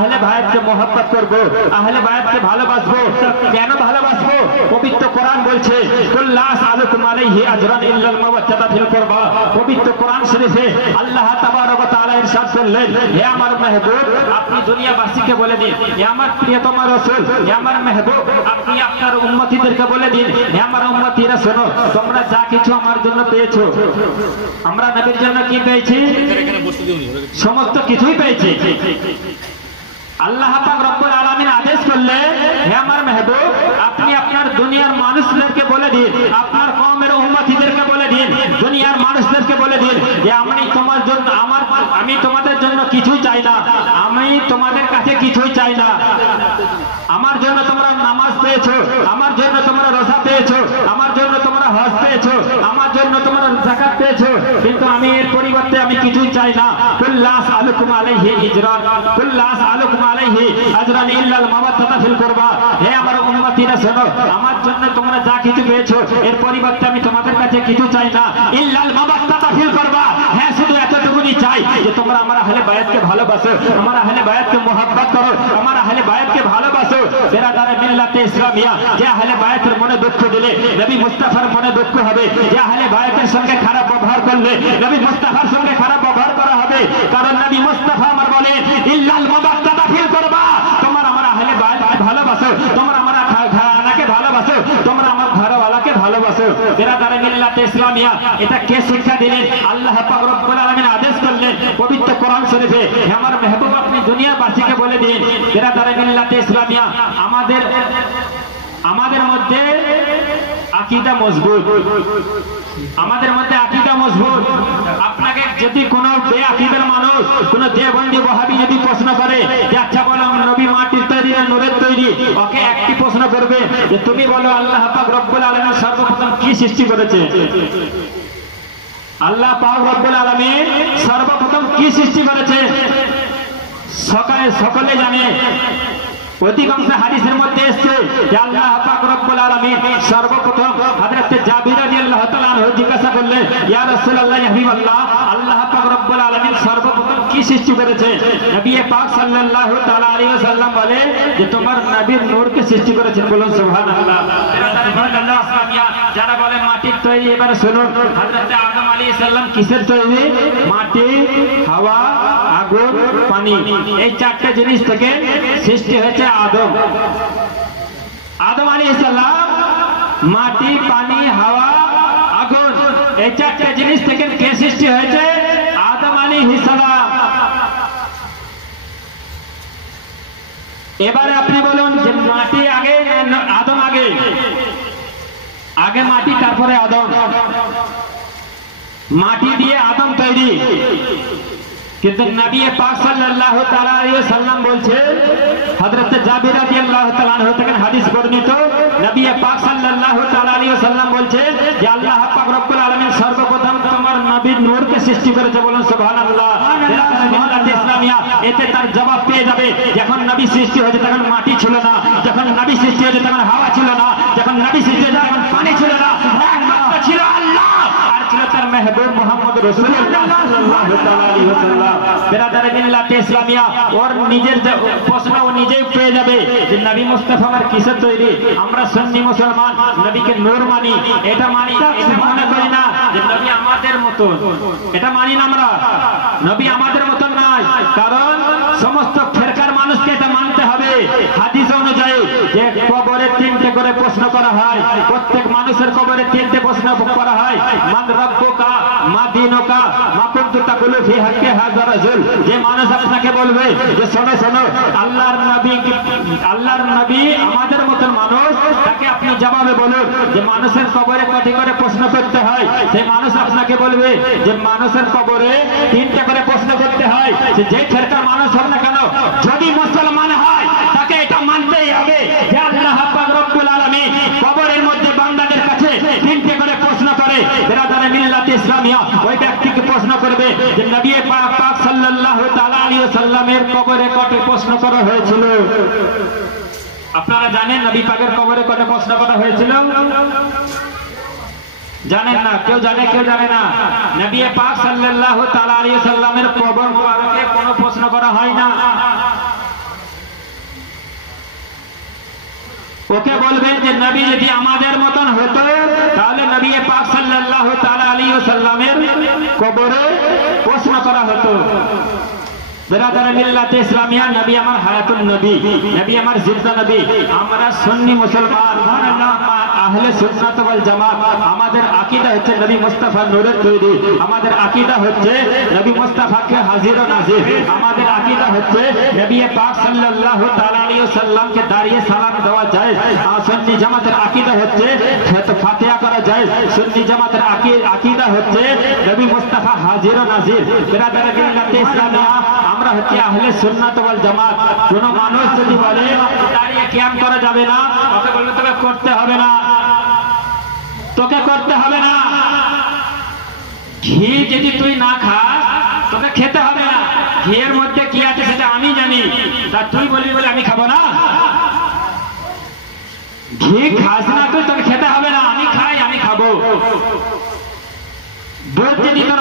আহলে বায়াতকে মোহাব্বত করব, আহলে বায়াতকে ভালোবাসবো। কেন ভালোবাসবো? পবিত্র কোরআন বলছে কুল্লা সালুকুম আলাইহি আজরান ইল্লাল মাওয়াজ্জাতা ফিল কুরবা। পবিত্র কোরআন শরীফে আল্লাহ তাবারক ওয়া তাআলা ইরশাদ করলেন, হে আমার মাহবুব, আপনি দুনিয়াবাসীকে বলে দিন, হে আমার প্রিয়তম রাসূল, হে আমার মাহবুব, আপনি আপনার উম্মতিদেরকে বলে দিন, হে আমার উম্মতিরা শোনো, তোমরা যা কিছু আমার জন্য পেয়েছো, আমরা নবীর জন্য কি পেয়েছি? সমস্ত কিছুই পেয়েছি। আল্লাহ পাক রব্বুল আলামিন আদেশ করলেন, হে আমার মাহবুব, আপনি আপনার দুনিয়ার মানুষদেরকে বলে দিন, আপনার কওমের উম্মতিদেরকে বলে দিন, দুনিয়ার মানুষদেরকে বলে দিন যে আমি তোমাদের জন্য কিছুই চাই না, আমি তোমাদের কাছে কিছুই চাই না। আমার জন্য তোমরা নামাজ পেয়েছো, আমার জন্য তোমরা রোজা পেয়েছো, আমার জন্য তোমরা হজ পেয়েছো, আমার জন্য তোমরা যাকাত পেয়েছো, কিন্তু আমি এর পরিবর্তে আমি কিছুই চাই না। কুল্লা সালুকুম আলাইহি ইজরান, কুল্লা সালুকুম আলাইহি আজরান ইল্লাল মাওয়াজ্জাতা ফিল কুরবা। হে আমার উম্মতিরা শোনো, আমার জন্য তোমরা যা কিছু পেয়েছো এর পরিবর্তে আমি তোমাদের কাছে কিছু চাই না। ইল্লাল মাওয়াজ্জাতা ফিল কুরবা, হ্যাঁ শুধু এতটুকুই চাই যে তোমরা আমার আহলে বায়াতকে ভালোবাসো, আমার আহলে বায়াতকে মোহাব্বত করো, আমার আহলে বায়াতকে ভালোবাসো। বেরাদারে মিল্লাতে ইসলামিয়া, যে আহলে বায়াতের মনে দুঃখ দিলে নবী মুস্তাফার মনে দুঃখ হবে, যে আহলে বায়াতের সঙ্গে খারাপ ব্যবহার করলে নবী মুস্তাফার সঙ্গে খারাপ ব্যবহার করা হবে। কারণ নবী মুস্তাফা আমার বলে ইল্লাল মাওয়াজ্জাতা ফিল কুরবা, তোমরা আমার আহলে বায়াত ভালোবাসো, তোমরা আমার ঘরানাকে ভালোবাসো, তোমরা আমার ঘরওয়ালাকে ভালোবাসো। বেরাদারে মিল্লাতে ইসলামিয়া, এটা কে শিক্ষা দিলেন? আল্লাহ পাক রব্বুল আলামিন আদেশ করলেন পবিত্র কোরআন শরীফে, হে আমার মাহবুব, আপনি দুনিয়াবাসীকে বলে দিন। বেরাদারে মিল্লাতে ইসলামিয়া, আমাদের মধ্যে আকীদা মজবুত, আমাদের মধ্যে আকীদা মজবুত। আপনাকে যদি কোনো বেআকিদার মানুষ, কোনো দেওবন্দি ওয়াহাবি যদি প্রশ্ন করে যে আচ্ছা বলো নবী মাটির তৈরি না নূরের তৈরি, ওকে একটি প্রশ্ন করবে যে তুমি বলো আল্লাহ পাক রব্বুল আলামিন সর্বপ্রথম কি সৃষ্টি করেছে? আল্লাহ পাক রব্বুল আলামিন সর্বপ্রথম কি সৃষ্টি করেছে? সকলে জানে। অধিকাংশ হাদিসের মধ্যে এসেছে যে আল্লাহ পাক রব্বুল আলামিন সর্বপ্রথম হযরত জাবির রাদিয়াল্লাহু তাআলা আনহু জিজ্ঞাসা করলেন, ইয়া রাসূলুল্লাহ ইয়া হাবিবাল্লাহ, আল্লাহ পাক রব্বুল আলামিন সর্বপ্রথম কি সৃষ্টি করেছে? নবী পাক সাল্লাল্লাহু তাআলা আলাইহি ওয়াসাল্লাম বলে যে তোমার নবীর নূরকে সৃষ্টি করেছেন। বলুন সুবহানাল্লাহ। যারা বলে মাটির তৈরি, এবারে শুনুন, হযরত আদম আলাইহিস সালাম কিসের তৈরি? মাটি, হাওয়া, আগুন, পানি, এই চারটি জিনিস থেকে সৃষ্টি হয়েছে আদম। আদম আলাইহিস সালাম মাটি, পানি, হাওয়া, আগুন, এই চারটি জিনিস থেকে কে সৃষ্টি হয়েছে? আদম আলাইহিস সালাম। এবারে আপনি বলুন যে মাটি আগে না আদম আগে? আগে মাটি, তারপরে আদম। মাটি দিয়ে আদম তৈরি, কিন্তু নবী পাক সাল্লাল্লাহু তাআলা আলাইহি ওয়াসাল্লাম বলছে, হযরত জাবির রাদিয়াল্লাহু তাআলা আনহু থেকে হাদিস বর্ণিত, নবী পাক সাল্লাল্লাহু তাআলা আলাইহি ওয়াসাল্লাম বলছে যে আল্লাহ পাক রব্বুল আলামিন সর্বপ্রথম তোমার নবীর নূরকে সৃষ্টি করেছে। বলুন সুবহানাল্লাহ। ইসলামিয়া এতে তার জবাব পেয়ে যাবে, যখন নবী সৃষ্টি হয়েছে তখন মাটি ছিল না, যখন নবী সৃষ্টি হয়েছে তখন হাওয়া ছিল না, যখন নবী সৃষ্টি হয়েছে তখন পানি ছিল না, একমাত্র ছিল আল্লাহ, আর ছিল তার মেহবুব মুহাম্মদ রাসূলুল্লাহ সাল্লাল্লাহু তাআলা আলাইহি ওয়াসাল্লাম। বেরাদারে মিল্লাতে ইসলামিয়া, ওর নিজের প্রশ্ন ও নিজেই পেয়ে যাবে যে নবী মুস্তাফা আমার কিসের তৈরি? আমরা সুন্নি মুসলমান নবীকে নূর মানি, এটা মানি, এটা মনে করি না যে নবী আমাদের মতো, এটা মানি না আমরা, নবী আমাদের মতো নয়। কারণ সমস্ত ফেরকার মানুষকে এটা মানতে হবে। হাদিস অনুযায়ী যে কবরে তিনটে করে প্রশ্ন করা হয়, প্রত্যেক মানুষের কবরে তিনটে প্রশ্ন করা হয়, মান রব্বুকা, মা দীনুকা, মা কুনতু তাকুলু ফি হাক্কি হাযা রাজুল। যে মানুষ আপনাকে বলবে যে শোনো শোনো, আল্লাহর নবী আমাদের মতন মানুষ, তাকে আপনি জবাবে বলুন যে মানুষের কবরে কটি করে প্রশ্ন করতে হয়। সেই মানুষ আপনাকে বলবে যে মানুষের কবরে তিনটে করে প্রশ্ন করতে হয়। যে ফেরকার মানুষ হোক না কেন, যদি মুসলমান হয় তাকে এটা মানতেই হবে যে আল্লাহ পাক রব্বুল আলামিন কবরের মধ্যে বান্দাদের কাছে তিনটে করে প্রশ্ন করে। বেরাদারে মিল্লাতে ইসলামিয়া, ওই ব্যক্তিকে প্রশ্ন করবে যে নবী পাক সাল্লাল্লাহু তাআলা আলাইহি ওয়াসাল্লামের কবরে কত প্রশ্ন করা হয়েছিল? আপনারা জানেন নবী পাকের কবরে কত প্রশ্ন করা হয়েছিল? জানেন না? কেউ জানে, কেউ জানে না? নবী পাক সাল্লাল্লাহু তাআলা আলাইহি ওয়াসাল্লামের কবর মুবারকে কোনো প্রশ্ন করা হয় না। যে নবী যদি আমাদের মতন হতো তাহলে নবী পাক সাল্লাল্লাহু তাআলা আলাইহি ওয়াসাল্লামের কবরে প্রশ্ন করা হতো। বেরাদার মিল্লাতে ইসলামিয়া, নবী আমার হায়াতুন নবী, নবী আমার জিন্দা নবী। আমরা সুন্নি মুসলমান, আহলে সুন্নাত ওয়াল জামাত। আমাদের আকীদা হচ্ছে নবী মুস্তাফা নূরের তৈরি। আমাদের আকীদা হচ্ছে নবী মুস্তাফাকে হাজির ও নাজির। আমাদের আকীদা হচ্ছে নবী পাক সাল্লাল্লাহু তাআলা আলাইহি ওয়াসাল্লামকে দাঁড়িয়ে সালাম দেওয়া যায়। সুন্নি জামাতের আকীদা হচ্ছে ফাতিহা করা যায়। সুন্নি জামাতের আকীদা হচ্ছে নবী মুস্তাফা হাজির ও নাজির। বেরাদার মিল্লাতে ইসলামিয়া, আমরা হচ্ছে আহলে সুন্নাত ওয়াল জামাত। কোন মানুষ যদি বলে দাঁড়িয়ে কিয়াম করা যাবে না, ওকে বললে তোকে করতে হবে না, তোকে করতে হবে না। ঘি যদি তুই না খাস তোকে খেতে হবে না। ঘিয়ের মধ্যে কি আছে সেটা আমি জানি, তা তুই বলবি বলে আমি খাবো না? ঘি খাস না তুই, তোকে খেতে হবে না। আমি খাই, আমি খাবো। দুধ যদি তোর